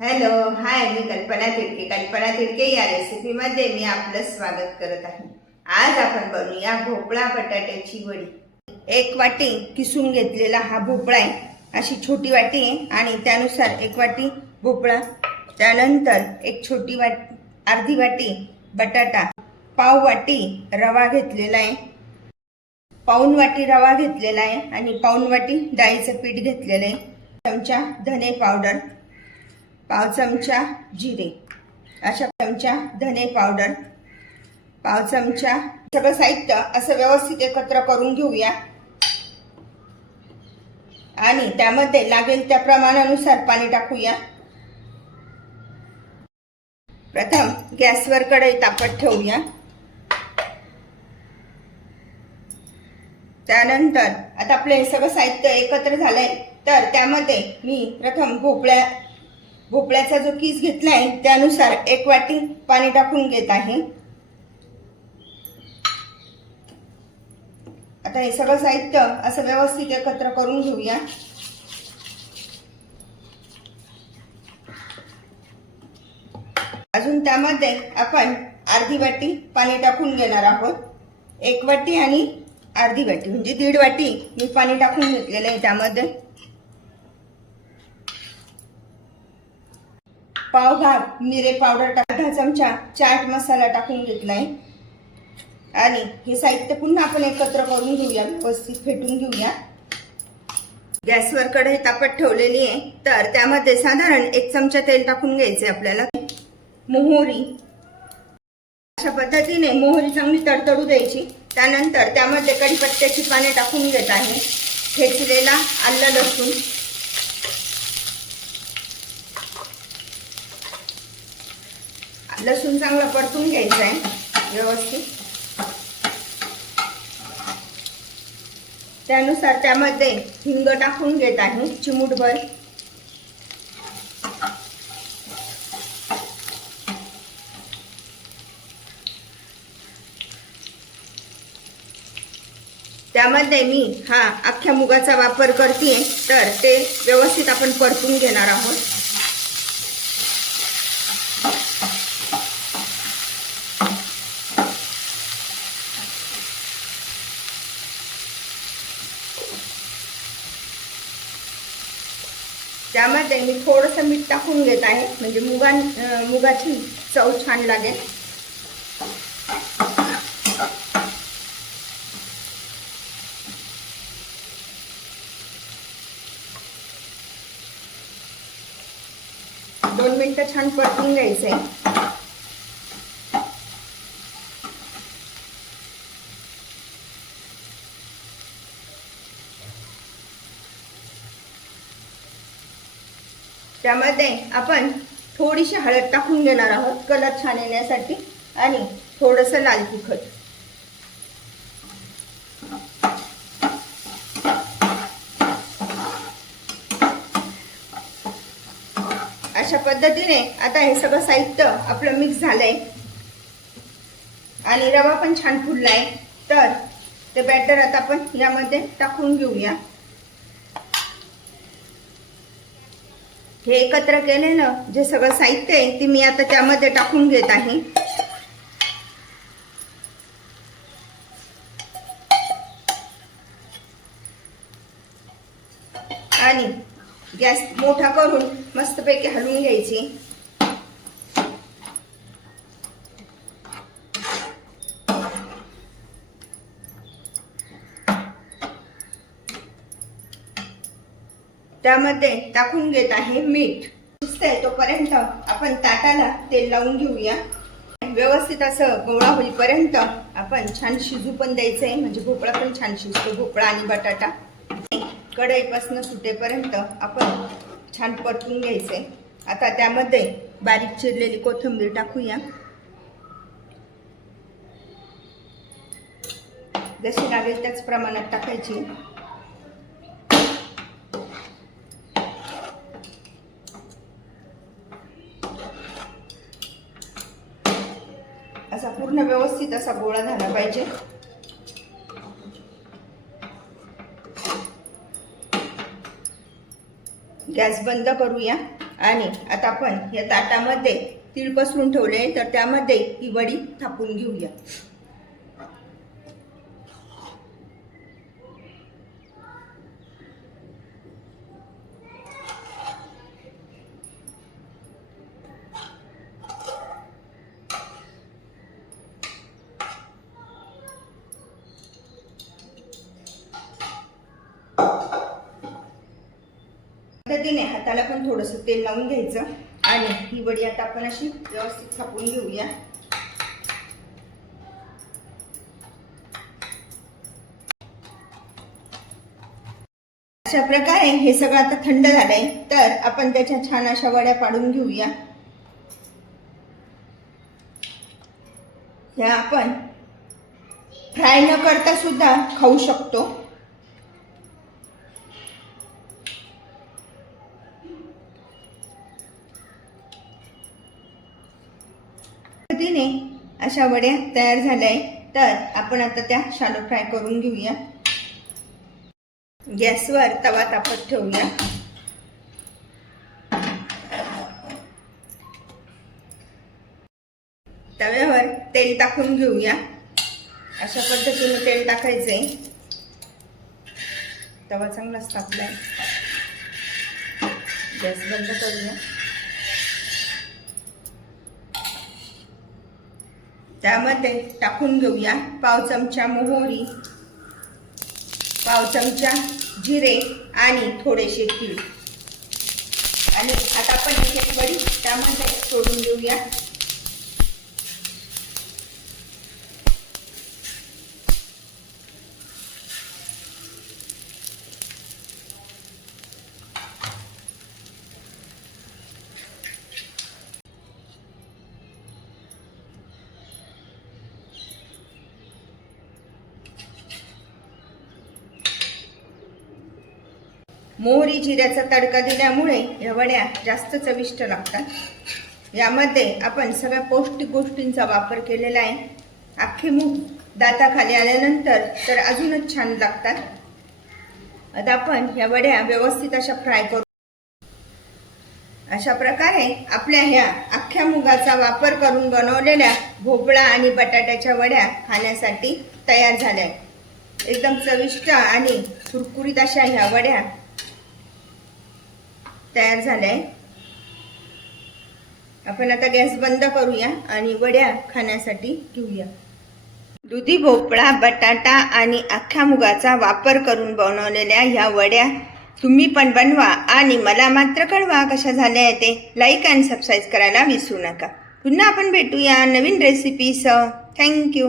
Hello hi मी कल्पना तिडके. कल्पना तिडके या रेसिपीमध्ये मी आपलं स्वागत करत आहे. आज आपण बनवूया भोपळा बटाट्याची वडी. एक वाटी किसून घेतलेला हा भोपळा आहे. अशी छोटी वाटी आहे आणि त्यानुसार एक वाटी भोपळा. त्यानंतर एक छोटी वाटी अर्धी वाटी बटाटा. पाव वाटी रवा घेतलेला आहे. पाऊन वाटी रवा घेतलेला आहे आणि पाऊन वाटी डाळीचं पीठ घेतलेलं आहे. चमचा धने पावडर पाव चमचा जिरे. अशा चमचा धने पावडर पाव चमचा सगळं साहित्य असं व्यवस्थित एकत्र करून घेऊया. आणि त्यामध्ये लागेल त्या प्रमाणानुसार पाणी टाकूया. प्रथम गॅसवर कढई तापत ठेवूया. त्यानंतर आता आपलं हे सगळं साहित्य एकत्र झालंय तर त्यामध्ये मी प्रथम भोपळ्या भोपळ्याचा जो किस घेतलाय त्यानुसार एक वाटी पाणी टाकून घेत आहे. आता हे सगळं साहित्य असं व्यवस्थित एकत्र करून घेऊया. अजून त्यामध्ये आपण अर्धी वाटी पाणी टाकून घेणार आहोत. एक वाटी आणि अर्धी वाटी म्हणजे दीड वाटी मी पाणी टाकून घेतलेलं आहे त्यामध्ये. पाव भाग मिरे पावडर अर्धा चमचा चाट मसाला टाकून घेतलाय आणि हे साहित्य पुन्हा आपण एकत्र करून घेऊया व्यवस्थित फेटून घेऊया. गॅसवर कढई तापत ठेवलेली आहे तर त्यामध्ये साधारण एक चमचा तेल टाकून घ्यायचे आपल्याला. मोहरी. अशा पद्धतीने मोहरी चांगली तडतडू द्यायची. त्यानंतर त्यामध्ये कढीपत्त्याची पाने टाकून घेत आहे. ठेचलेला आलं लसूण. लसूण चांगला परतून घ्यायचा आहे व्यवस्थित. त्यानुसार त्यामध्ये हिंग टाकून घेत आहे चिमूटभर. त्यामध्ये मी हा अख्ख्या मुगाचा वापर करते तर ते व्यवस्थित आपण परतून घेणार आहोत. त्यामध्ये मी थोडंसं मीठ टाकून घेत आहे. म्हणजे मुगा मुगाची चव छान लागेल. दोन मिनटं छान परतून घ्यायचंय. त्यामध्ये आपण थोडीशी हळद टाकून घेणार आहोत कलर छान येण्यासाठी आणि थोडंसं लाल तिखट. अशा पद्धतीने आता हे सगळं साहित्य आपलं मिक्स झालंय. आणि रवा पण छान फुललाय. तर ते बॅटर आता आपण यामध्ये टाकून घेऊया. हे एकत्र केलेलं जे सगळं साहित्य आहे ते मी आता त्यामध्ये टाकून घेत आहे. आणि गॅस मोठा करून मस्तपैकी हलवून घ्यायची. त्यामध्ये टाकून घेत आहे मीठ. शिजतंय तोपर्यंत आपण ताटाला तेल लावून घेऊया. व्यवस्थित असं गोळा होईपर्यंत आपण छान शिजू पण द्यायचंय. म्हणजे भोपळा पण छान शिजतो भोपळा आणि बटाटा. कढईपासून सुटेपर्यंत आपण छान परतून घ्यायचंय. आता त्यामध्ये बारीक चिरलेली कोथिंबीर टाकूया. जशी लागेल त्याच प्रमाणात टाकायची. असा पूर्ण व्यवस्थित असा गोळा झाला पाहिजे. गॅस बंद करूया. आणि आता आपण या ताटामध्ये तीळ पसरून ठेवले तर त्यामध्ये ही वडी थापून घेऊया. पद्धतीने हाताला पण थोडंसं तेल लावून घ्यायचं. आणि ही वडी आता आपण अशी व्यवस्थित थापून घेऊया. अशा प्रकारे हे सगळं आता थंड झालंय तर आपण त्याच्या छान अशा वड्या पाडून घेऊया. ह्या आपण फ्राय न करता सुद्धा खाऊ शकतो. अशा वड्या तयार झाल्या आहे तर आपण आता त्या शालो फ्राय करून घेऊया. गॅसवर तवा तापत ठेवूया. तव्यावर तेल टाकून घेऊया. अशा पद्धतीने तेल टाकायचंय. तवा चांगलाच तापलाय. गॅस बंद करूया. त्यामध्ये टाकून घेऊया पाव चमचा मोहरी पाव चमचा जिरे आणि थोडेसे तीळ. आणि आता आपण एक बडी त्यामध्ये सोडून घेऊया मोहरी जिऱ्याचा तडका दिल्यामुळे या वड्या जास्त चविष्ट लागतात. यामध्ये आपण सगळ्या पौष्टिक गोष्टींचा वापर केलेला आहे. अख्खे मूग दाताखाली आल्यानंतर तर अजूनच छान लागतात. आता आपण या वड्या व्यवस्थित अशा फ्राय करू. अशा प्रकारे आपल्या ह्या अख्ख्या मुगाचा वापर करून बनवलेल्या भोपळा आणि बटाट्याच्या वड्या खाण्यासाठी तयार झाल्या आहेत. एकदम चविष्ट आणि कुरकुरीत अशा ह्या वड्या तयार झाल्या. आपण आता गॅस बंद करूया आणि वड्या खाण्यासाठी घेऊया. दुधी भोपळा बटाटा आणि अख्ख्या मुगाचा वापर करून बनवलेल्या ह्या वड्या तुम्ही पण बनवा आणि मला मात्र कळवा कशा झाल्या ते. लाईक अँड सबस्क्राईब करायला विसरू नका. पुन्हा आपण भेटूया नवीन रेसिपीसह थँक्यू